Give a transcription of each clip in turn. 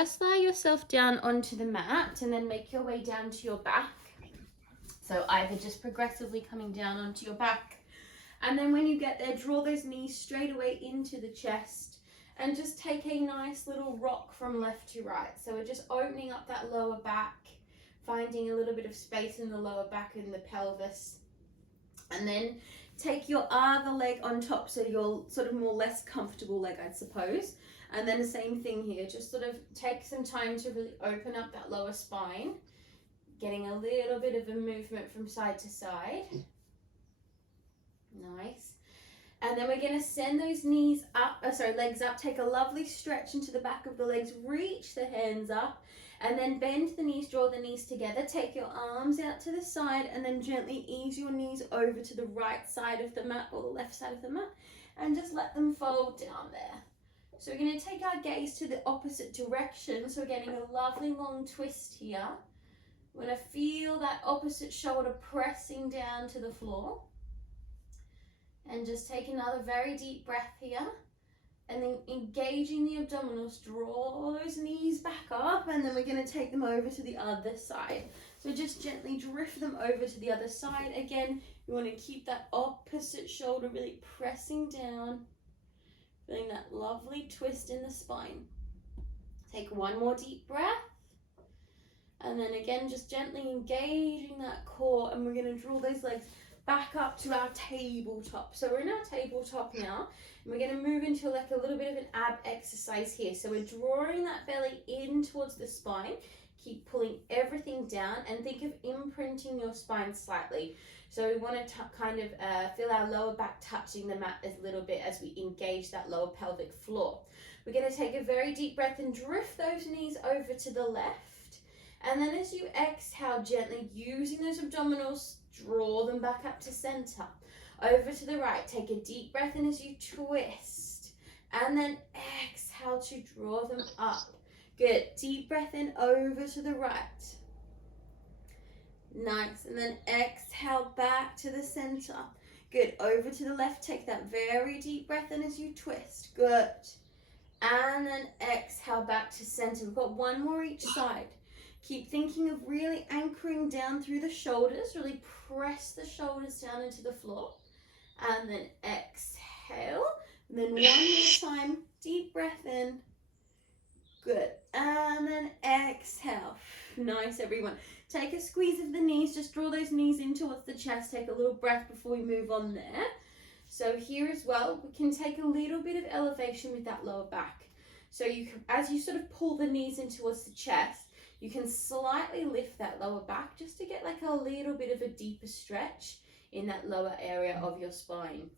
Just lie yourself down onto the mat and then make your way down to your back. So either just progressively coming down onto your back, and then when you get there, draw those knees straight away into the chest and just take a nice little rock from left to right. So we're just opening up that lower back, finding a little bit of space in the lower back and the pelvis. And then take your other leg on top, so your sort of more less comfortable leg, I suppose. And then the same thing here, just sort of take some time to really open up that lower spine, getting a little bit of a movement from side to side. Nice. And then we're going to send those knees up, legs up, take a lovely stretch into the back of the legs, reach the hands up, and then bend the knees, draw the knees together, take your arms out to the side, and then gently ease your knees over to the right side of the mat or the left side of the mat, and just let them fold down there. So we're going to take our gaze to the opposite direction, so we're getting a lovely long twist here. We're going to feel that opposite shoulder pressing down to the floor. And just take another very deep breath here. And then engaging the abdominals, draw those knees back up, and then we're going to take them over to the other side. So just gently drift them over to the other side. Again, you want to keep that opposite shoulder really pressing down. Feeling that lovely twist in the spine. Take one more deep breath. And then again, just gently engaging that core, and we're going to draw those legs back up to our tabletop. So we're in our tabletop now, and we're going to move into like a little bit of an ab exercise here. So we're drawing that belly in towards the spine. Keep pulling everything down, and think of imprinting your spine slightly. So we want to kind of feel our lower back touching the mat a little bit as we engage that lower pelvic floor. We're going to take a very deep breath and drift those knees over to the left. And then as you exhale, gently using those abdominals, draw them back up to center. Over to the right, take a deep breath in as you twist. And then exhale to draw them up. Good, deep breath in over to the right. Nice, and then exhale back to the center. Good, over to the left, take that very deep breath in as you twist. Good. And then exhale back to center. We've got one more each side. Keep thinking of really anchoring down through the shoulders. Really press the shoulders down into the floor. And then exhale. And then one more time. Deep breath in. Good. And then exhale. Nice, everyone. Take a squeeze of the knees. Just draw those knees in towards the chest. Take a little breath before we move on there. So here as well, we can take a little bit of elevation with that lower back. So you can, as you sort of pull the knees in towards the chest, you can slightly lift that lower back just to get like a little bit of a deeper stretch in that lower area of your spine.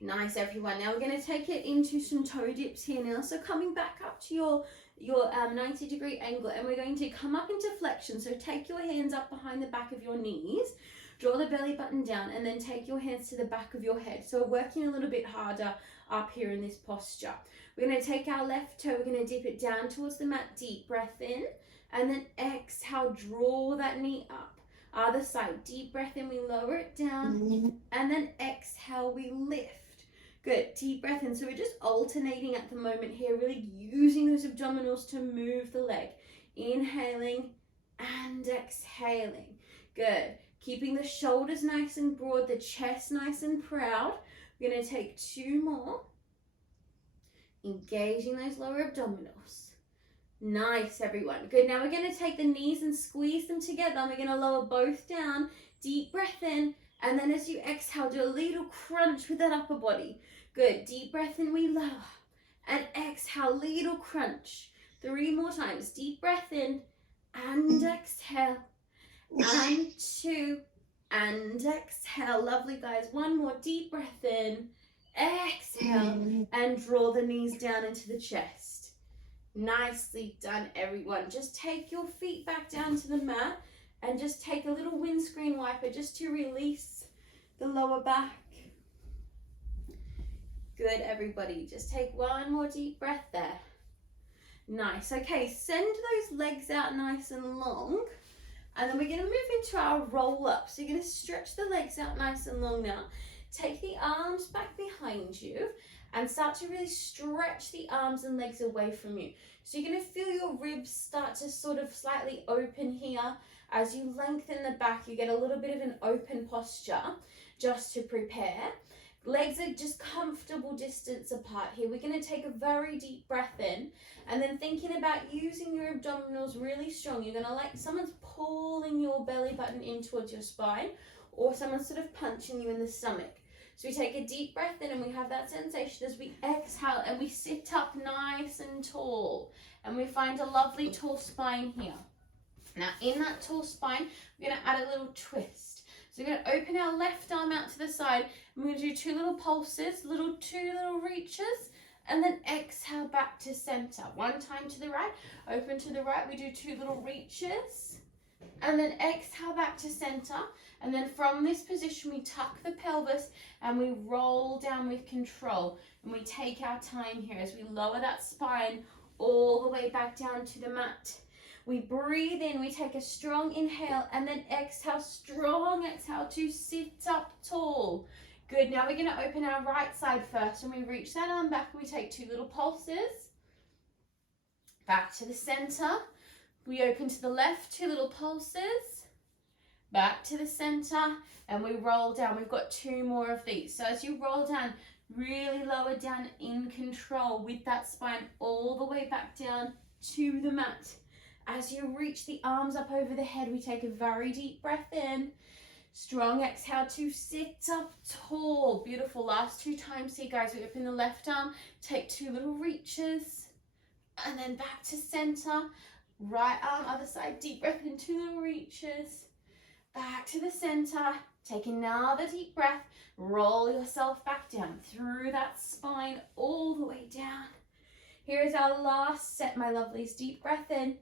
Nice, everyone. Now we're going to take it into some toe dips here now. So coming back up to your 90-degree angle, and we're going to come up into flexion. So take your hands up behind the back of your knees, draw the belly button down, and then take your hands to the back of your head. So we're working a little bit harder up here in this posture. We're going to take our left toe, we're going to dip it down towards the mat, deep breath in, and then exhale, draw that knee up. Other side, deep breath in, we lower it down, and then exhale, we lift. Good, deep breath in. So we're just alternating at the moment here, really using those abdominals to move the leg. Inhaling and exhaling. Good. Keeping the shoulders nice and broad, the chest nice and proud. We're going to take two more. Engaging those lower abdominals. Nice, everyone. Good. Now we're going to take the knees and squeeze them together. We're going to lower both down. Deep breath in. And then as you exhale, do a little crunch with that upper body. Good. Deep breath in, we lower. And exhale, little crunch. 3 more times. Deep breath in. And exhale. And 2. And exhale. Lovely, guys. 1 more. Deep breath in. Exhale. And draw the knees down into the chest. Nicely done, everyone. Just take your feet back down to the mat. And just take a little windscreen wiper just to release the lower back. Good, everybody. Just take 1 more deep breath there. Nice. Okay, send those legs out nice and long. And then we're going to move into our roll up. So you're going to stretch the legs out nice and long now. Take the arms back behind you. and start to really stretch the arms and legs away from you. So you're going to feel your ribs start to sort of slightly open here. As you lengthen the back, you get a little bit of an open posture just to prepare. Legs are just comfortable distance apart here. We're going to take a very deep breath in, and then thinking about using your abdominals really strong. You're going to like someone's pulling your belly button in towards your spine, or someone's sort of punching you in the stomach. So we take a deep breath in and we have that sensation as we exhale and we sit up nice and tall, and we find a lovely tall spine here. Now in that tall spine, we're going to add a little twist. So we're going to open our left arm out to the side, and we're going to do 2 little pulses, two little reaches, and then exhale back to center. 1 time to the right, open to the right, we do 2 little reaches, and then exhale back to center. And then from this position, we tuck the pelvis and we roll down with control. And we take our time here as we lower that spine all the way back down to the mat. We breathe in, we take a strong inhale, and then exhale, strong exhale to sit up tall. Good, now we're going to open our right side first, and we reach that arm back and we take 2 little pulses. Back to the center. We open to the left, 2 little pulses. Back to the center, and we roll down. We've got 2 more of these. So as you roll down, really lower down in control with that spine all the way back down to the mat. As you reach the arms up over the head, we take a very deep breath in. Strong exhale to sit up tall. Beautiful. Last 2 times here, guys. We open the left arm, take 2 little reaches, and then back to center. Right arm, other side, deep breath in, 2 little reaches. Back to the center. Take another deep breath. Roll yourself back down through that spine all the way down. Here is our last set, my lovelies. Deep breath in.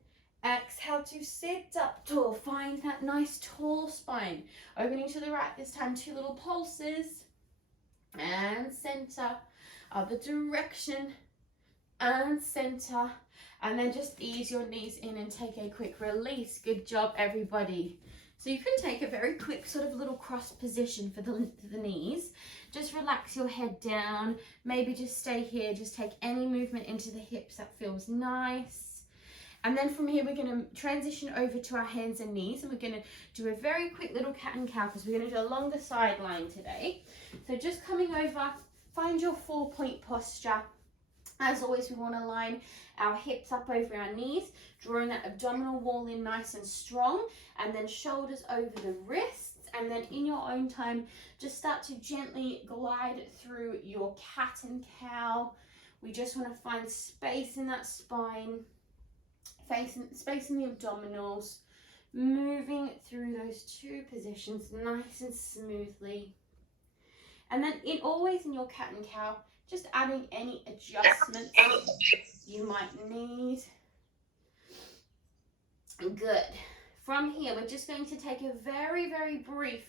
Exhale to sit up tall. Find that nice tall spine. Opening to the right this time, 2 little pulses. And center. Other direction. And center. And then just ease your knees in and take a quick release. Good job, everybody. So you can take a very quick sort of little cross position for the knees. Just relax your head down. Maybe just stay here. Just take any movement into the hips that feels nice. And then from here, we're going to transition over to our hands and knees. And we're going to do a very quick little cat and cow because we're going to do a longer side line today. So just coming over, find your 4-point posture. As always, we want to line our hips up over our knees, drawing that abdominal wall in nice and strong, and then shoulders over the wrists. And then in your own time, just start to gently glide through your cat and cow. We just want to find space in that spine, space in the abdominals, moving through those 2 positions nice and smoothly. And then always in your cat and cow, just adding any adjustments you might need. Good. From here, we're just going to take a very, very brief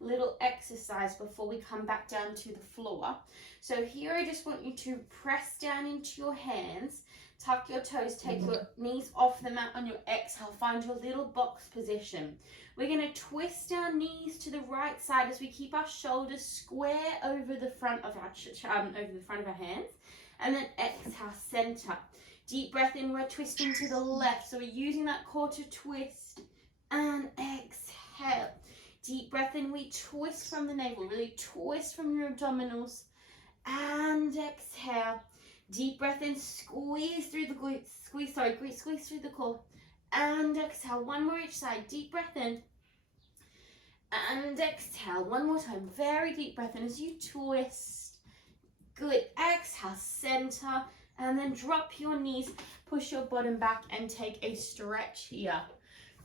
little exercise before we come back down to the floor. So here I just want you to press down into your hands, tuck your toes, take your knees off the mat on your exhale, find your little box position. We're going to twist our knees to the right side as we keep our shoulders square over the front of our hands, and then exhale, center. Deep breath in, we're twisting to the left, so we're using that core to twist, and exhale. Deep breath in, we twist from the navel, really twist from your abdominals, and exhale. Deep breath in, squeeze through the glutes, squeeze through the core, and exhale. 1 more each side. Deep breath in, and exhale. 1 more time. Very deep breath in as you twist. Good. Exhale, center, and then drop your knees, push your bottom back, and take a stretch here.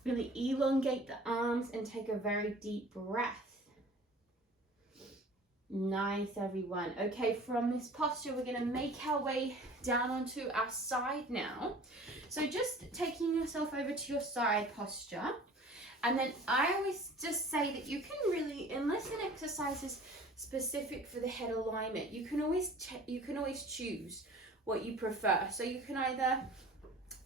Really elongate the arms and take a very deep breath. Nice, everyone. Okay, from this posture, we're going to make our way down onto our side now. So just taking yourself over to your side posture. And then I always just say that you can really, unless an exercise is specific for the head alignment, you can always choose what you prefer. So you can either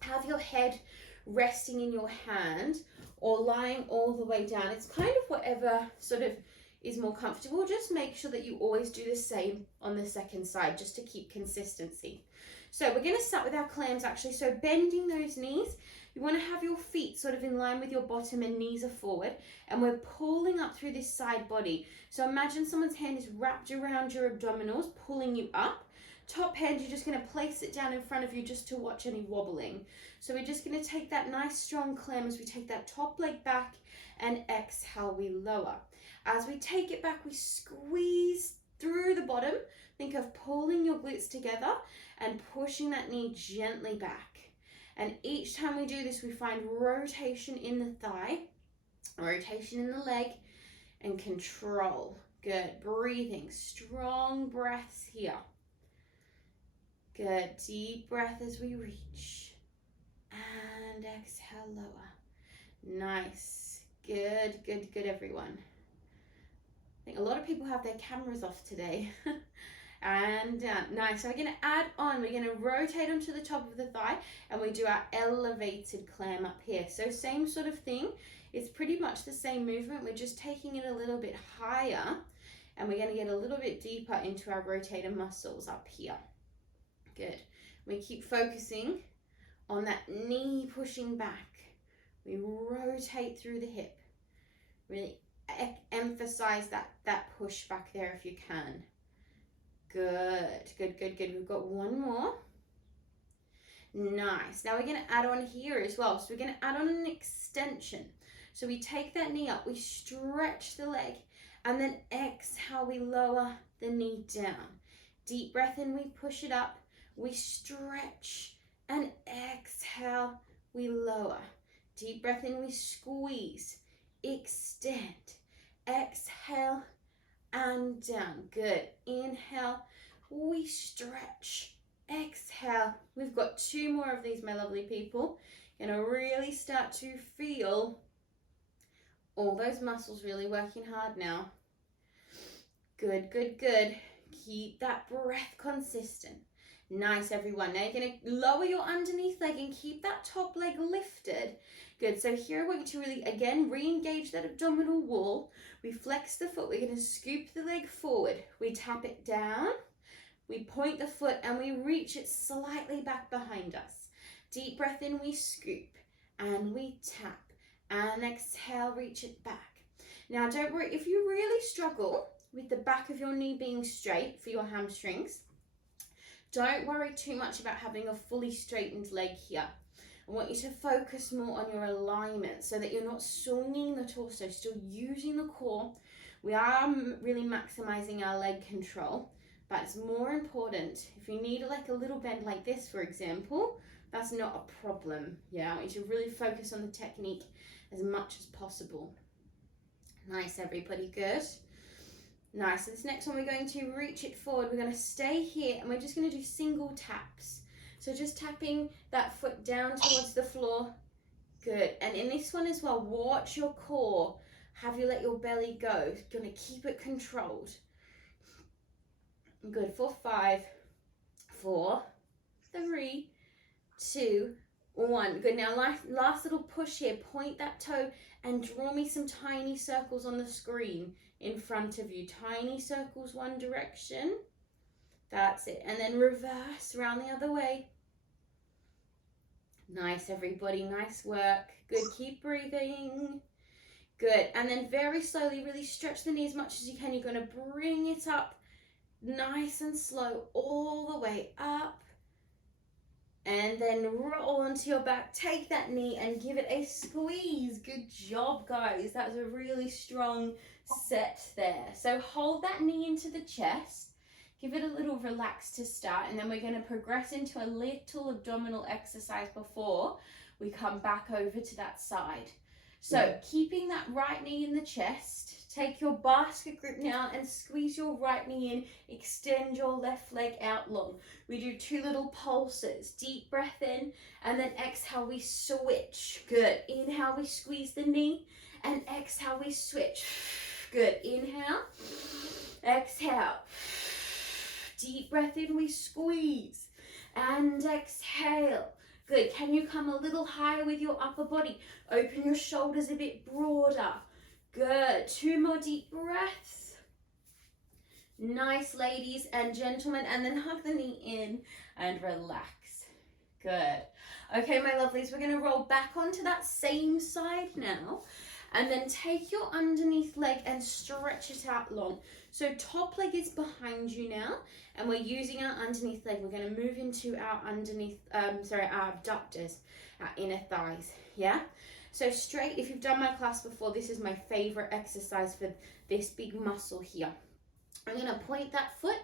have your head resting in your hand or lying all the way down. It's kind of whatever sort of is more comfortable, just make sure that you always do the same on the second side, just to keep consistency. So we're going to start with our clams actually. So bending those knees, you want to have your feet sort of in line with your bottom and knees are forward, and we're pulling up through this side body. So imagine someone's hand is wrapped around your abdominals, pulling you up. Top hand, you're just going to place it down in front of you just to watch any wobbling. So we're just going to take that nice strong clam as we take that top leg back, and exhale, we lower. As we take it back, we squeeze through the bottom. Think of pulling your glutes together and pushing that knee gently back. And each time we do this, we find rotation in the thigh, rotation in the leg, and control. Good. Breathing. Strong breaths here. Good. Deep breath as we reach. And exhale, lower. Nice. Good, good, good, everyone. I think a lot of people have their cameras off today. And nice. So we're going to add on, we're going to rotate onto the top of the thigh, and we do our elevated clam up here. So same sort of thing. It's pretty much the same movement. We're just taking it a little bit higher, and we're going to get a little bit deeper into our rotator muscles up here. Good. We keep focusing on that knee pushing back. We rotate through the hip. Really emphasize that push back there if you can. Good, good, good, good. We've got one more. Nice. Now we're going to add on here as well. So we're going to add on an extension. So we take that knee up, we stretch the leg, and then exhale, we lower the knee down. Deep breath in, we push it up, we stretch, and exhale, we lower. Deep breath in, we squeeze, extend, exhale, and down. Good. Inhale, we stretch, exhale. We've got two more of these, my lovely people. Gonna really start to feel all those muscles really working hard now. Good, good, good. Keep that breath consistent. Nice, everyone. Now you're going to lower your underneath leg and keep that top leg lifted. Good. So here I want you to really, again, re-engage that abdominal wall. We flex the foot. We're going to scoop the leg forward. We tap it down. We point the foot and we reach it slightly back behind us. Deep breath in, we scoop and we tap. And exhale, reach it back. Now don't worry, if you really struggle with the back of your knee being straight for your hamstrings, don't worry too much about having a fully straightened leg here. I want you to focus more on your alignment so that you're not swinging the torso, still using the core. We are really maximizing our leg control, but it's more important, if you need like a little bend like this, for example, that's not a problem. Yeah, I want you to really focus on the technique as much as possible. Nice, everybody, good. Nice, so this next one we're going to reach it forward. We're going to stay here and we're just going to do single taps. So just tapping that foot down towards the floor. Good, and in this one as well, watch your core. Have you let your belly go. You're going to keep it controlled. Good, for 5, 4, 3, 2, 1. Good, now last little push here. Point that toe and draw me some tiny circles on the screen in front of you. Tiny circles one direction. That's it. And then reverse around the other way. Nice, everybody. Nice work. Good, keep breathing. Good, and then very slowly, really stretch the knee as much as you can. You're going to bring it up nice and slow all the way up. And then roll onto your back, take that knee and give it a squeeze. Good job, guys. That was a really strong set there. So hold that knee into the chest. Give it a little relax to start, and then we're going to progress into a little abdominal exercise before we come back over to that side. So keeping that right knee in the chest, take your basket grip now and squeeze your right knee in, extend your left leg out long. We do 2 little pulses, deep breath in, and then exhale, we switch. Good, inhale, we squeeze the knee, and exhale, we switch. Good, inhale, exhale. Deep breath in, we squeeze, and exhale. Good, can you come a little higher with your upper body? Open your shoulders a bit broader. Good. 2 more deep breaths. Nice, ladies and gentlemen. And then hug the knee in and relax. Good. Okay, my lovelies, we're going to roll back onto that same side now. And then take your underneath leg and stretch it out long. So top leg is behind you now, and we're using our underneath leg. We're going to move into our our abductors, our inner thighs, yeah? So straight, if you've done my class before, this is my favorite exercise for this big muscle here. I'm going to point that foot,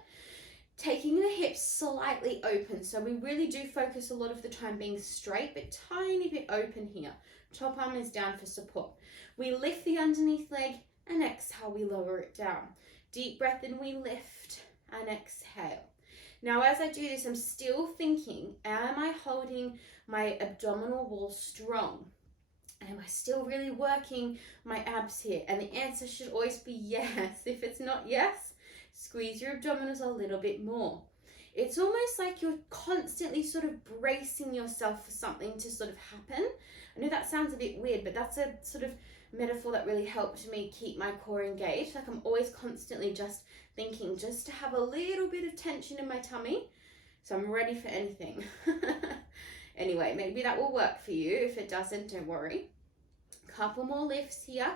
taking the hips slightly open. So we really do focus a lot of the time being straight, but tiny bit open here. Top arm is down for support. We lift the underneath leg and exhale, we lower it down. Deep breath in, we lift and exhale. Now, as I do this, I'm still thinking, am I holding my abdominal wall strong? Am I still really working my abs here? And the answer should always be yes. If it's not yes, squeeze your abdominals a little bit more. It's almost like you're constantly sort of bracing yourself for something to sort of happen. I know that sounds a bit weird, but that's a sort of metaphor that really helped me keep my core engaged. Like I'm always constantly just thinking just to have a little bit of tension in my tummy, so I'm ready for anything. Anyway, maybe that will work for you. If it doesn't, don't worry. Couple more lifts here.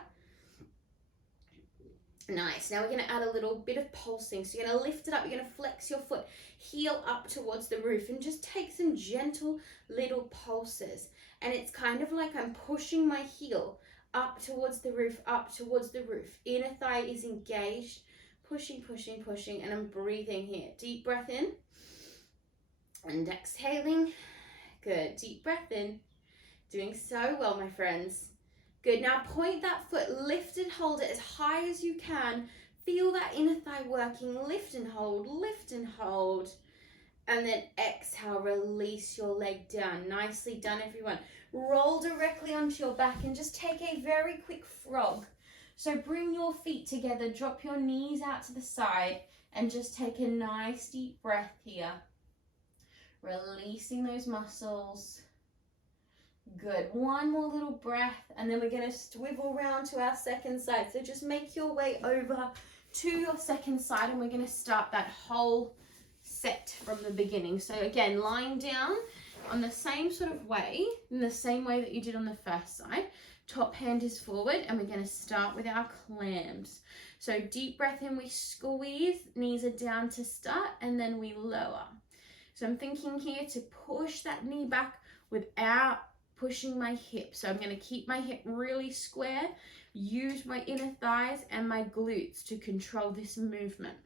Nice. Now we're going to add a little bit of pulsing. So you're going to lift it up. You're going to flex your foot, heel up towards the roof, and just take some gentle little pulses. And it's kind of like I'm pushing my heel up towards the roof, up towards the roof. Inner thigh is engaged. Pushing, pushing, pushing. And I'm breathing here. Deep breath in. And exhaling. Good. Deep breath in. Doing so well, my friends. Good. Now point that foot, lift and hold it as high as you can. Feel that inner thigh working. Lift and hold, lift and hold. And then exhale, release your leg down. Nicely done, everyone. Roll directly onto your back and just take a very quick frog. So bring your feet together, drop your knees out to the side, and just take a nice deep breath here. Releasing those muscles. Good. One more little breath, and then we're going to swivel around to our second side. So just make your way over to your second side, and we're going to start that whole set from the beginning. So again, lying down on the same sort of way, in the same way that you did on the first side. Top hand is forward, and we're going to start with our clams. So deep breath in, we squeeze, knees are down to start, and then we lower. So I'm thinking here to push that knee back without pushing my hip. So I'm going to keep my hip really square, use my inner thighs and my glutes to control this movement.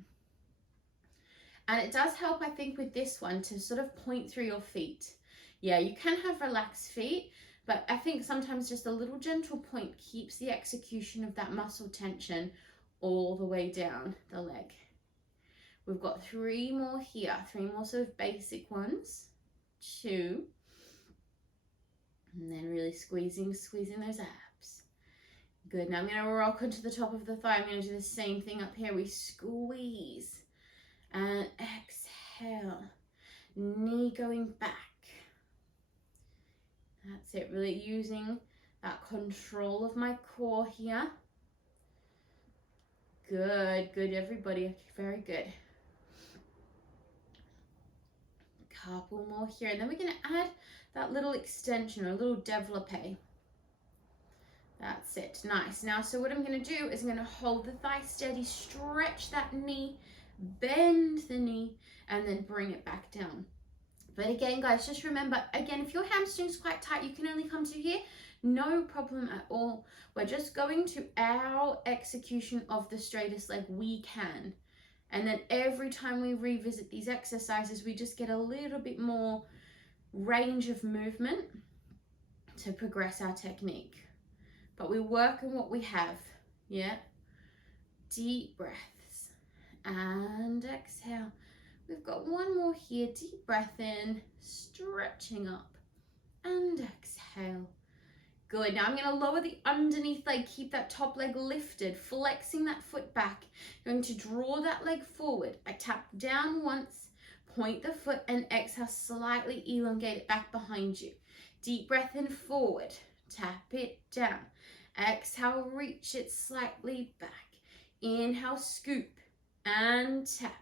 And it does help, I think, with this one to sort of point through your feet. Yeah, you can have relaxed feet, but I think sometimes just a little gentle point keeps the execution of that muscle tension all the way down the leg. We've got 3 more here, 3 more sort of basic ones. 2. And then really squeezing those abs. Good. Now I'm going to rock onto the top of the thigh. I'm going to do the same thing up here. We squeeze and exhale. Knee going back. That's it. Really using that control of my core here. Good. Good, everybody. Very good. Couple more here, and then we're going to add that little extension or a little développé. That's it. Nice. Now, so what I'm going to do is I'm going to hold the thigh steady, stretch that knee, bend the knee, and then bring it back down. But again, guys, just remember, again, if your hamstring's quite tight, you can only come to here. No problem at all. We're just going to our execution of the straightest leg we can. And then every time we revisit these exercises, we just get a little bit more range of movement to progress our technique. But we work on what we have, yeah? Deep breaths and exhale. We've got one more here. Deep breath in, stretching up and exhale. Good. Now I'm going to lower the underneath leg, keep that top leg lifted, flexing that foot back. Going to draw that leg forward. I tap down once, point the foot and exhale, slightly elongate it back behind you. Deep breath in, forward, tap it down. Exhale, reach it slightly back. Inhale, scoop and tap.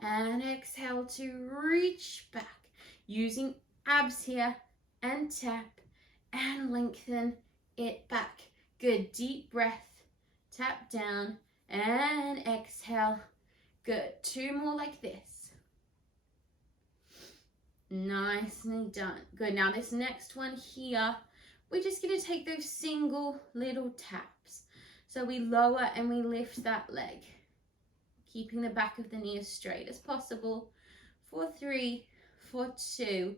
And exhale to reach back. Using abs here and tap and lengthen it back. Good, deep breath. Tap down and exhale. Good, 2 more like this. Nicely done. Good, now this next one here, we're just going to take those single little taps. So we lower and we lift that leg, keeping the back of the knee as straight as possible. For 3, for 2,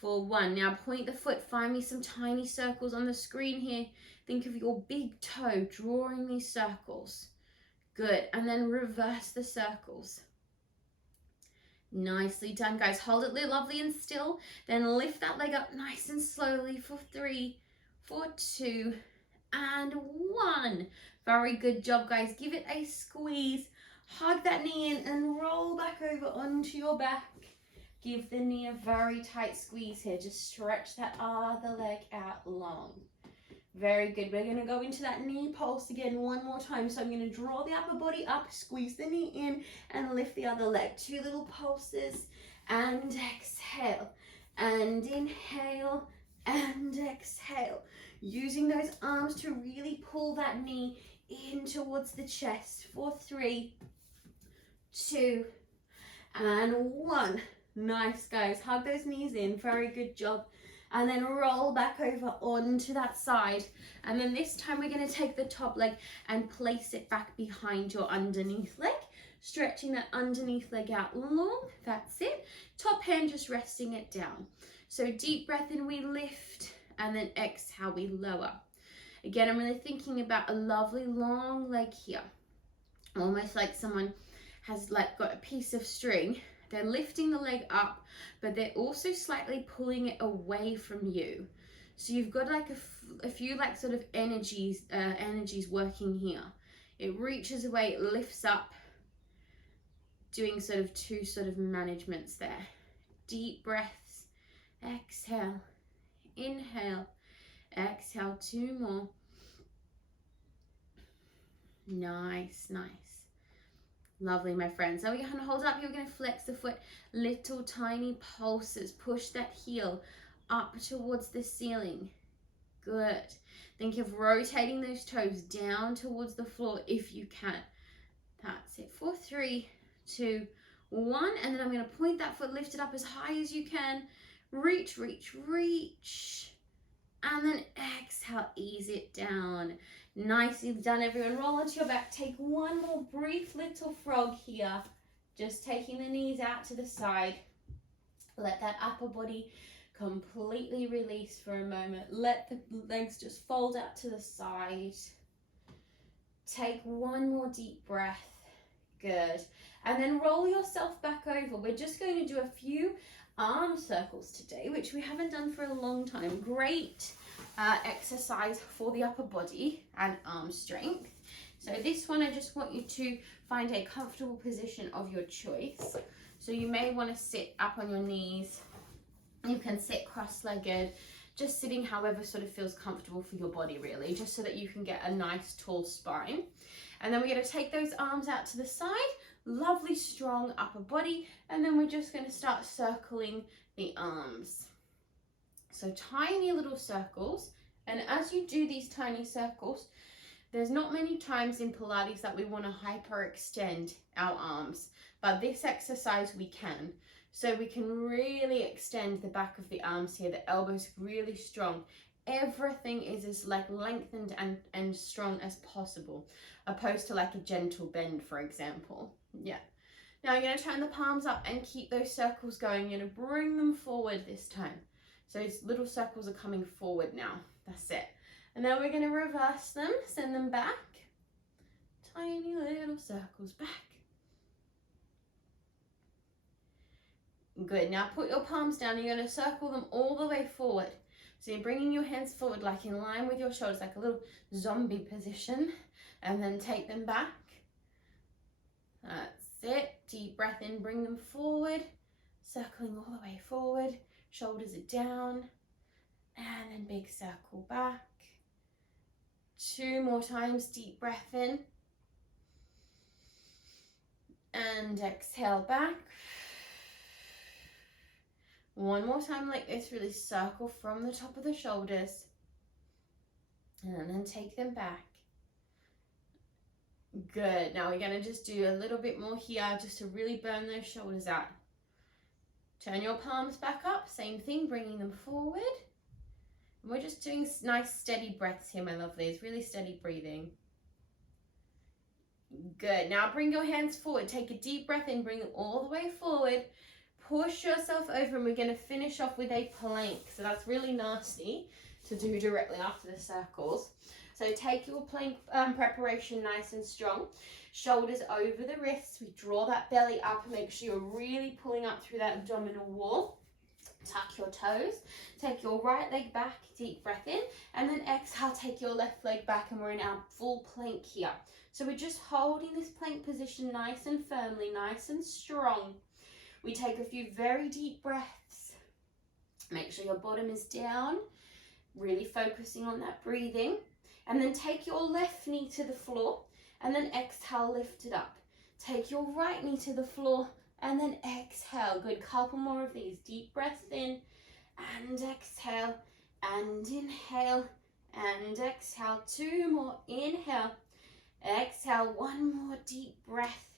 for 1. Now point the foot, find me some tiny circles on the screen here. Think of your big toe drawing these circles. Good, and then reverse the circles. Nicely done, guys. Hold it lovely and still. Then lift that leg up nice and slowly for 3, for 2, and 1. Very good job, guys. Give it a squeeze. Hug that knee in and roll back over onto your back. Give the knee a very tight squeeze here. Just stretch that other leg out long. Very good. We're going to go into that knee pulse again one more time. So I'm going to draw the upper body up, squeeze the knee in, and lift the other leg. 2 little pulses, and exhale, and inhale, and exhale. Using those arms to really pull that knee in towards the chest. For 3, 2, and 1. Nice, guys. Hug those knees in. Very good job. And then roll back over onto that side. And then this time we're going to take the top leg and place it back behind your underneath leg. Stretching that underneath leg out long. That's it. Top hand just resting it down. So deep breath in, we lift. And then exhale, we lower. Again, I'm really thinking about a lovely long leg here. Almost like someone has got a piece of string. They're lifting the leg up, but they're also slightly pulling it away from you. So you've got like a few like sort of energies working here. It reaches away, it lifts up, doing sort of 2 sort of managements there. Deep breaths, exhale, inhale, exhale, 2 more. Nice, nice. Lovely, my friends. Now we're going to hold up. You're going to flex the foot. Little tiny pulses. Push that heel up towards the ceiling. Good. Think of rotating those toes down towards the floor if you can. That's it. For 3, 2, 1. And then I'm going to point that foot, lift it up as high as you can. Reach, reach, reach. And then exhale, ease it down. Nicely done, everyone. Roll onto your back. Take 1 more brief little frog here. Just taking the knees out to the side. Let that upper body completely release for a moment. Let the legs just fold out to the side. Take 1 more deep breath. Good. And then roll yourself back over. We're just going to do a few arm circles today, which we haven't done for a long time. Great exercise for the upper body and arm strength. So this one, I just want you to find a comfortable position of your choice. So you may want to sit up on your knees. You can sit cross-legged, just sitting however sort of feels comfortable for your body, really, just so that you can get a nice tall spine. And then we're going to take those arms out to the side. Lovely strong upper body, and then we're just going to start circling the arms. So tiny little circles, and as you do these tiny circles, there's not many times in Pilates that we want to hyperextend our arms, but this exercise we can. So we can really extend the back of the arms here, the elbows really strong. Everything is as like lengthened and strong as possible, opposed to like a gentle bend, for example. Yeah. Now I'm going to turn the palms up and keep those circles going. You're going to bring them forward this time. So these little circles are coming forward now. That's it. And then we're going to reverse them, send them back. Tiny little circles back. Good. Now put your palms down. You're going to circle them all the way forward. So you're bringing your hands forward like in line with your shoulders, like a little zombie position. And then take them back. That's it. Deep breath in, bring them forward. Circling all the way forward. Shoulders are down. And then big circle back. 2 more times, deep breath in. And exhale back. 1 more time like this, really circle from the top of the shoulders. And then take them back. Good. Now we're going to just do a little bit more here just to really burn those shoulders out. Turn your palms back up. Same thing, bringing them forward. And we're just doing nice steady breaths here, my lovelies. Really steady breathing. Good. Now bring your hands forward. Take a deep breath in. Bring them all the way forward. Push yourself over, and we're going to finish off with a plank. So that's really nasty to do directly after the circles. So take your plank preparation nice and strong. Shoulders over the wrists. We draw that belly up and make sure you're really pulling up through that abdominal wall. Tuck your toes. Take your right leg back, deep breath in, and then exhale, take your left leg back, and we're in our full plank here. So we're just holding this plank position nice and firmly, nice and strong. We take a few very deep breaths. Make sure your bottom is down, really focusing on that breathing. And then take your left knee to the floor, and then exhale, lift it up. Take your right knee to the floor, and then exhale. Good, couple more of these. Deep breaths in, and exhale, and inhale, and exhale. 2 more, inhale, exhale. 1 more deep breath,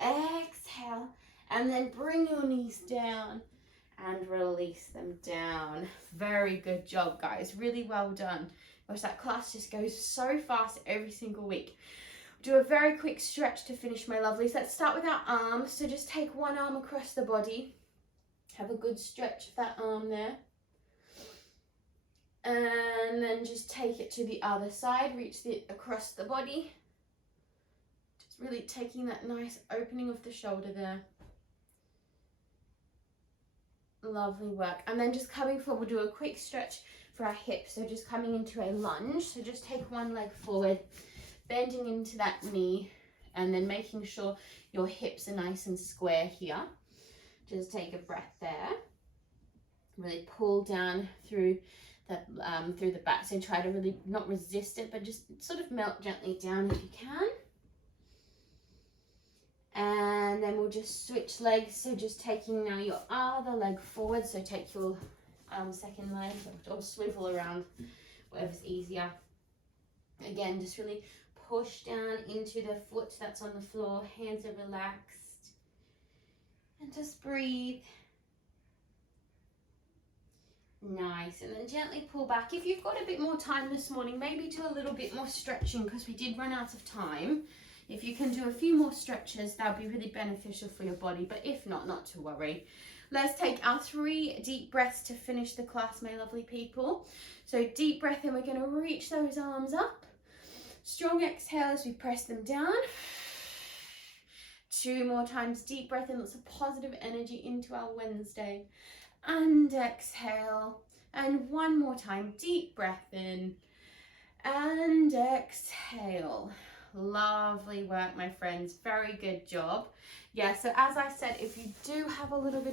exhale, and then bring your knees down and release them down. Very good job, guys. Really well done. Gosh, that class just goes so fast every single week. Do a very quick stretch to finish, my lovelies. Let's start with our arms. So just take one arm across the body. Have a good stretch of that arm there. And then just take it to the other side. Reach it across the body. Just really taking that nice opening of the shoulder there. Lovely work. And then just coming forward, we'll do a quick stretch for our hips. So just coming into a lunge. So just take one leg forward, bending into that knee, and then making sure your hips are nice and square here. Just take a breath there. Really pull down through the back. So try to really not resist it, but just sort of melt gently down if you can. And then we'll just switch legs. So just taking now your other leg forward. So take your second leg or swivel around, whatever's easier. Again, just really push down into the foot that's on the floor. Hands are relaxed. And just breathe. Nice. And then gently pull back. If you've got a bit more time this morning, maybe do a little bit more stretching because we did run out of time. If you can do a few more stretches, that would be really beneficial for your body. But if not, not to worry. Let's take our 3 deep breaths to finish the class, my lovely people. So deep breath in, we're going to reach those arms up. Strong exhale as we press them down. 2 more times, deep breath in, lots of positive energy into our Wednesday. And exhale. And 1 more time, deep breath in. And exhale. Lovely work, my friends. Very good job. Yeah, so as I said, if you do have a little bit of